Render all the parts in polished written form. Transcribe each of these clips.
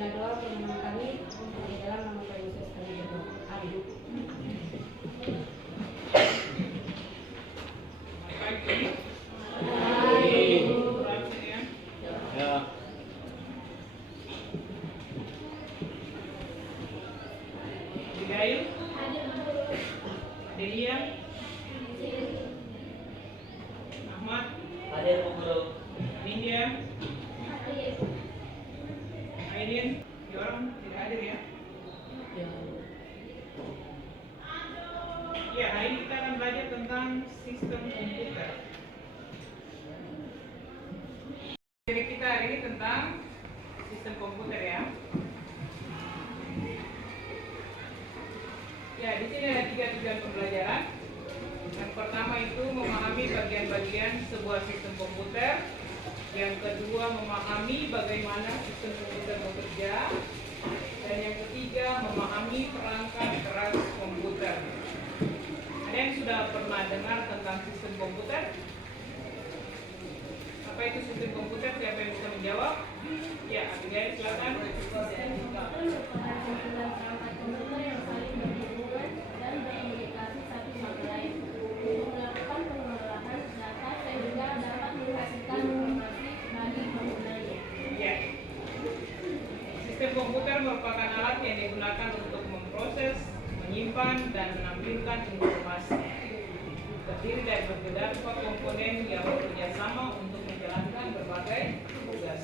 Bila doa permohonan kami di dalam nama Tuhan Yesus kami berdoa. Amin. Abigail, Delia, Ahmad, Hadir Bu Guru. India, Aidin, orang tidak hadir ya? Ya, hari ini kita akan belajar tentang sistem komputer. Jadi kita hari ini tentang sistem komputer ya. Ya, di sini ada 3 tujuan pembelajaran. Yang pertama itu memahami bagian-bagian sebuah sistem komputer. Yang kedua memahami bagaimana sistem komputer bekerja. Dan yang ketiga memahami perangkat keras komputer. Ada yang sudah pernah dengar tentang sistem komputer? Apa itu sistem komputer? Siapa yang bisa menjawab? Ya, Abigail silakan. Sistem komputer merupakan alat yang digunakan untuk memproses, menyimpan, dan menampilkan informasi. Terdiri dari beberapa komponen yang bekerja sama untuk menjalankan berbagai tugas.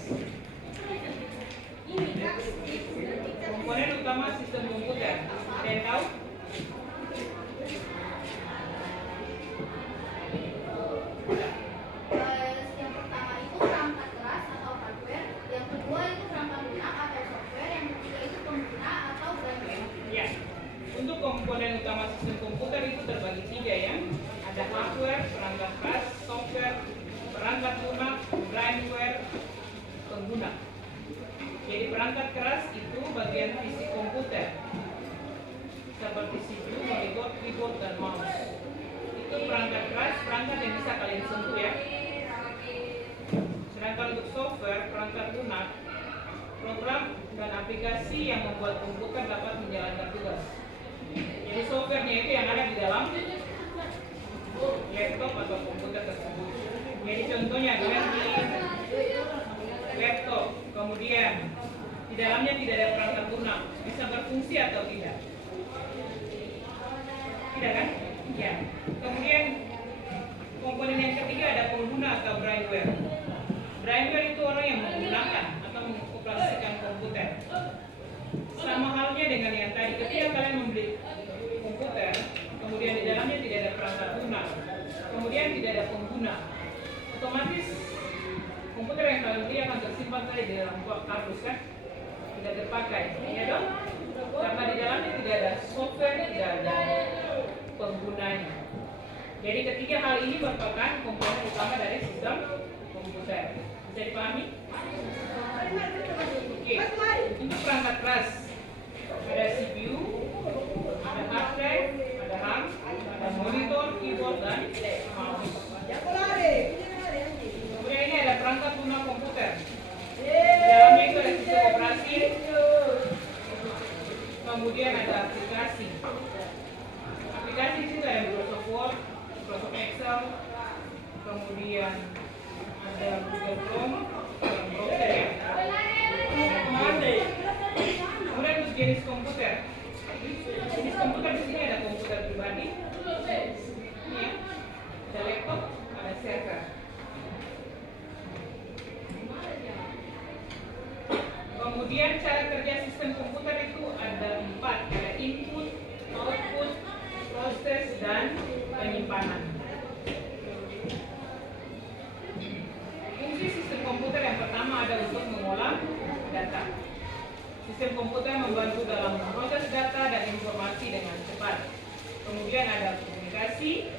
Komponen utama sistem komputer, ada yang tahu? Yang pertama itu perangkat keras atau hardware, yang kedua itu perangkat lunak atau software, yang ketiga itu pengguna atau brainware. Ya, untuk komponen utama sistem komputer itu terbagi 3 ya. Ada hardware, perangkat keras, software, perangkat lunak, brainware, pengguna. Jadi perangkat keras itu bagian fisik komputer, seperti CPU, monitor, keyboard, dan mouse. Itu perangkat keras, perangkat yang bisa kalian sentuh ya. Sedangkan untuk software, perangkat lunak, program dan aplikasi yang membuat komputer dapat menjalankan tugas. Jadi softwarenya itu yang ada di dalam laptop atau komputer tersebut. Jadi contohnya kalian di laptop, kemudian di dalamnya tidak ada perangkat lunak, bisa berfungsi atau tidak? Tidak kan? Ya. Kemudian komponen yang ketiga ada pengguna atau brainware. Brainware itu orang yang menggunakan atau mengoperasikan komputer. Sama halnya dengan yang tadi, ketika kalian membeli komputer, kemudian di dalamnya tidak ada perangkat lunak, kemudian tidak ada pengguna, otomatis komputer yang kalian beli akan tersimpan saja di dalam kardus kan? Tidak terpakai, ya dong? Karena di dalamnya tidak ada software, tidak ada penggunanya. Jadi ketiga hal ini merupakan komponen utama dari sistem komputer. Bisa dipahami? Oke. Untuk perangkat keras ada CPU, ada hard drive, ada RAM, ada monitor, keyboard, dan mouse. Kemudian ini ada perangkat lunak komputer. Dalamnya itu ada sistem operasi, kemudian ada aplikasi. Aplikasi di situ ada Microsoft Word, Microsoft Excel, kemudian ada Google Chrome, yang browser ya. Kemudian untuk jenis komputer. Jenis komputer di sini ada komputer pribadi, ini ya, ada laptop, ada server. Kemudian cara kerja sistem komputer itu ada 4, ada input, output, proses, dan penyimpanan. Fungsi sistem komputer yang pertama ada untuk mengolah data. Sistem komputer membantu dalam memproses data dan informasi dengan cepat. Kemudian ada komunikasi,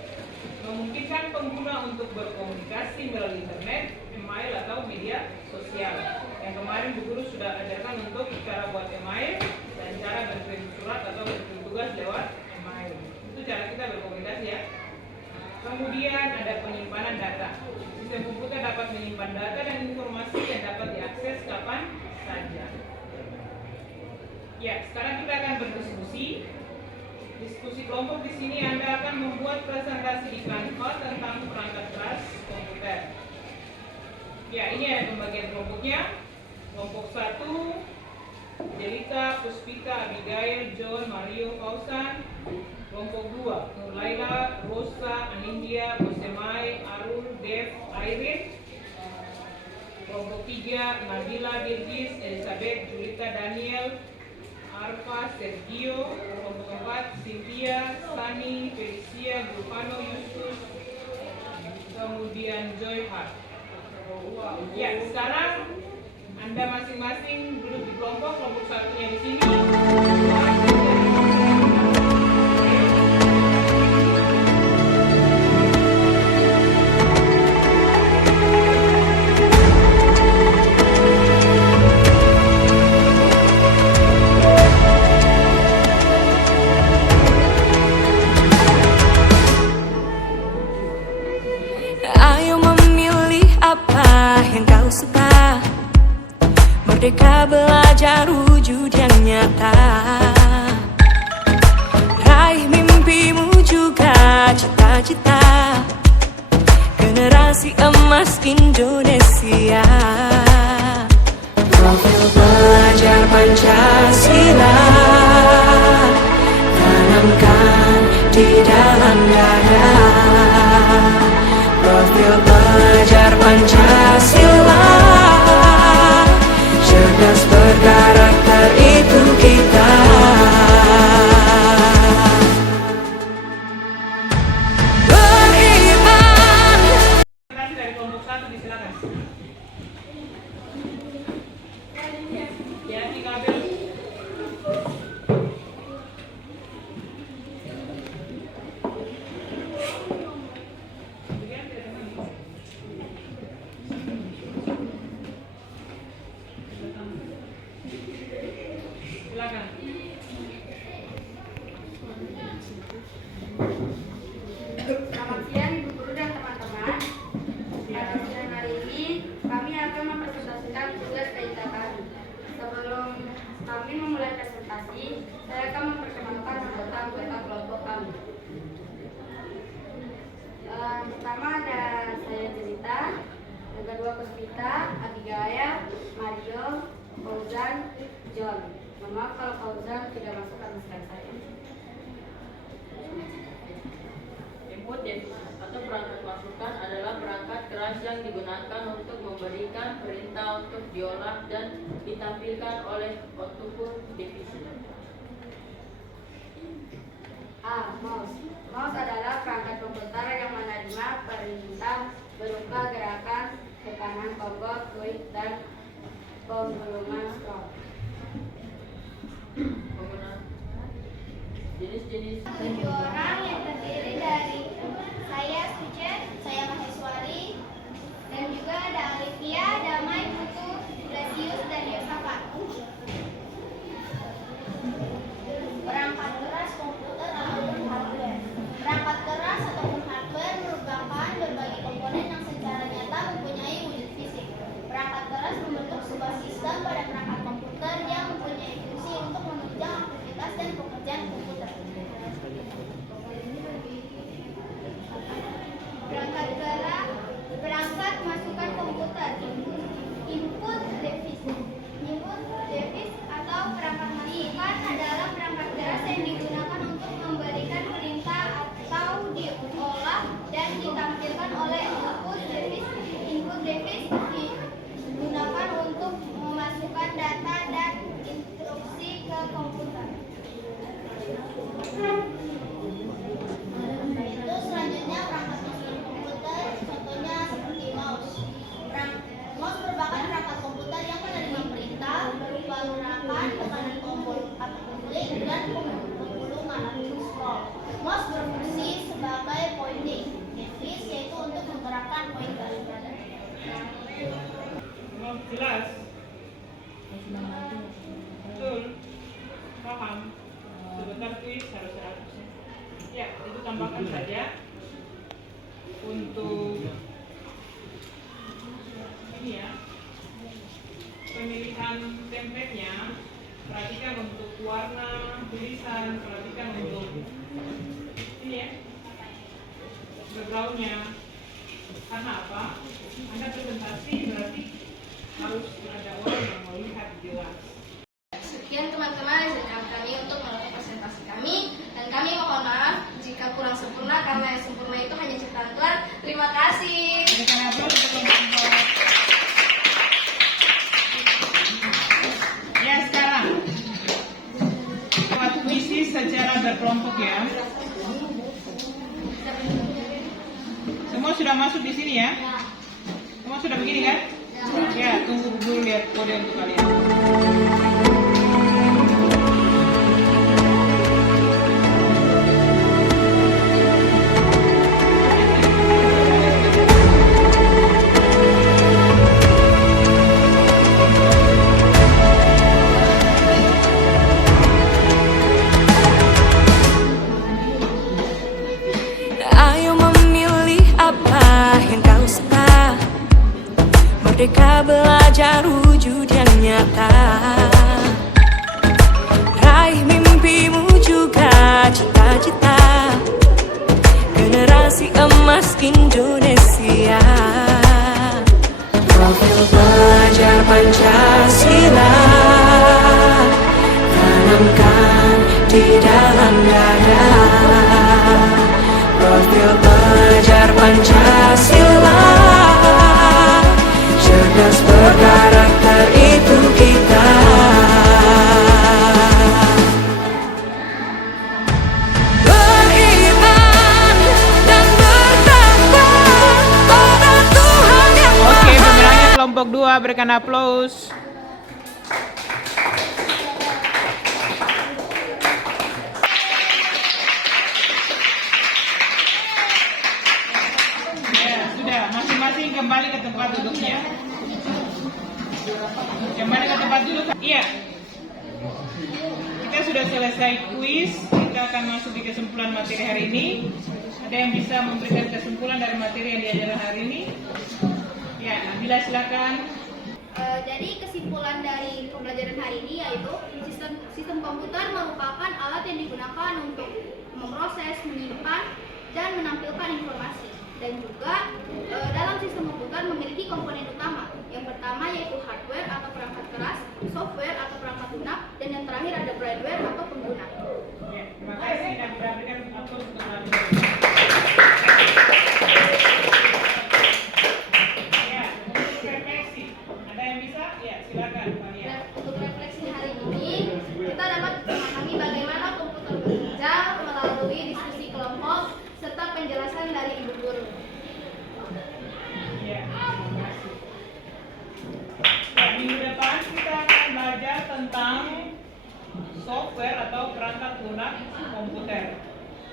memungkinkan pengguna untuk berkomunikasi melalui internet, email, atau media sosial. Yang kemarin Bu Guru sudah ajarkan untuk cara buat email dan cara berkirim surat atau berkirim tugas lewat email. Itu cara kita berkomunikasi ya. Kemudian ada penyimpanan data. Sistem komputer dapat menyimpan data dan informasi yang dapat diakses kapan saja. Ya, sekarang kita akan berdiskusi. Diskusi kelompok di sini Anda akan membuat presentasi di Canva tentang perangkat keras komputer. Ya, ini ada pembagian kelompoknya. Kelompok 1, Jelita, Puspita, Abigail, John, Mario, Fauzan. Kelompok 2, Nur Laila, Rosa, Anindya, Bosemai, Arul, Dev, Irene. Kelompok 3, Nabila, Dirgis, Elizabeth, Julita, Daniel, Arfa, Sergio. Kelompok 4, Cynthia, Sani, Felicia, Gufano, Yusuf, kemudian Joy Hart. Ya, sekarang Anda masing-masing duduk di kelompok satunya di sini. Ayo memilih apa yang kau suka. Merdeka belajar wujud yang nyata. Raih mimpimu juga cita-cita. Generasi emas Indonesia. Profil belajar Pancasila tanamkan di dalam dada. Profil belajar Pancasila, cerdas berkarakter itu kita. Beriman. Dari kelompok 1 disilakan. Ya, di kabel. Silakan. Selamat siang Ibu Guru dan teman-teman. Pada siang hari ini kami akan mempresentasikan tugas TIK kami. Sebelum kami memulai presentasi, saya akan memperkenalkan anggota-anggota kelompok kami. Pertama ada saya Jelita, yang kedua Puspita, Abigail, Mario, Fauzan, John. Mohon maaf kalau Fauzan tidak masuk dalam slide saya. Input atau perangkat masukan adalah perangkat keras yang digunakan untuk memberikan perintah untuk diolah dan ditampilkan oleh output divisi. A. Mouse. Mouse adalah perangkat komputer yang menerima perintah berupa gerakan tekanan tombol, klik, dan pengulungan scroll. Penggunaan jenis-jenis 7 orang yang terdiri dari saya Suce, saya Maheswari, dan juga ada Alivia, Damai, Putu, Blasius, dan Yosafat. Perangkat keras komputer ataupun hardware. Perangkat keras ataupun hardware merupakan berbagai komponen yang secara nyata mempunyai wujud fisik. Perangkat keras membentuk sebuah sistem pada perangkat komputer yang mempunyai fungsi untuk menunjang aktivitas dan pekerjaan komputer. Perangkat masukan komputer, input device atau perangkat masukan adalah perangkat keras yang digunakan untuk memberikan perintah atau diolah dan ditampilkan oleh output device. Input device digunakan untuk memasukkan data dan instruksi ke komputer. Itu selanjutnya perangkat masukan komputer, contohnya seperti mouse. Mouse merupakan perangkat komputer yang menerima perintah berupa gerakan tekanan tombol klik dan pengulungan atau scroll. Mouse berfungsi sebagai pointing device, yaitu untuk menggerakkan pointer. Jelas? Betul? Paham? Sebentar kuis harus 100%. Ya, itu tambahkan saja untuk ini ya, pemilihan template-nya perhatikan untuk warna tulisan, perhatikan untuk ini ya, backgroundnya. Karena apa? Anda presentasi berarti harus ada orang yang melihat jelas. Sekian teman-teman dari kami untuk melakukan presentasi kami, dan kami mohon maaf jika kurang sempurna karena yang sempurna itu hanya ciptaan Tuhan. Terima kasih. Berikan aplaus untuk kelompok. Ya, sekarang buat puisi secara berkelompok ya. Semua sudah masuk di sini ya? Semua sudah begini kan? Ya, tunggu dulu lihat kode untuk kalian. Ayo memilih apa yang kau suka. Merdeka belajar wujud yang nyata. Raih mimpimu juga cita-cita. Generasi emas Indonesia. Profil pelajar Pancasila tanamkan di dalam dada. Profil pelajar Pancasila, cerdas berkarakter itu kita. Beriman dan bertakwa pada Tuhan yang Oke, Maha. pemenangnya kelompok 2, berikan aplaus. Ya, sudah, masing-masing kembali ke tempat duduknya. Kembali ke tempat duduk. Iya. Kita sudah selesai kuis, kita akan masuk di kesimpulan materi hari ini. Ada yang bisa memberikan kesimpulan dari materi yang diajarkan hari ini? Ya, Nabila silakan. Jadi kesimpulan dari pembelajaran hari ini yaitu sistem komputer merupakan alat yang digunakan untuk memproses, menyimpan, dan menampilkan informasi. Dan juga dalam sistem komputer memiliki komponen utama. Yang pertama yaitu hardware atau perangkat keras, software atau perangkat lunak, dan yang terakhir ada brainware atau pengguna. Ya, terima kasih dan berikan aplaus untuk Nabila. Ya, untuk refleksi. Ada yang bisa? Ya, silakan Maria. Dan untuk refleksi hari ini, kita dapat memahami bagaimana komputer bekerja melalui diskusi kelompok serta penjelasan dari ibu guru. Ya, terima kasih. Ya, minggu depan kita akan belajar tentang software atau perangkat lunak komputer.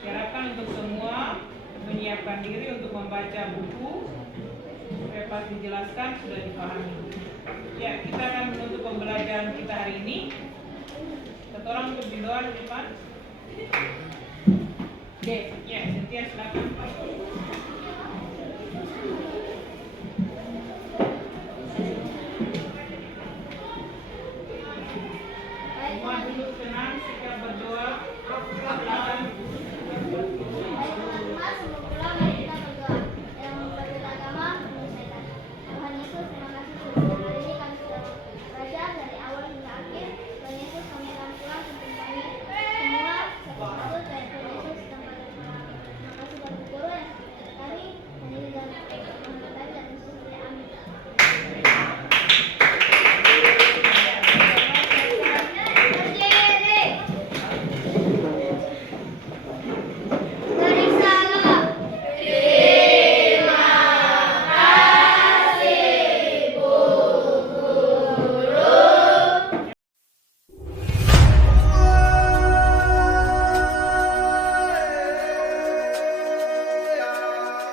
Diharapkan untuk semua menyiapkan diri untuk membaca buku supaya pas dijelaskan sudah dipahami. Ya, kita akan menutup pembelajaran kita hari ini. Satu orang untuk di doa di depan. D. Ya, Cynthia silakan. Semua duduk tenang, sikap berdoa. Silakan. Mas, sebelum pulang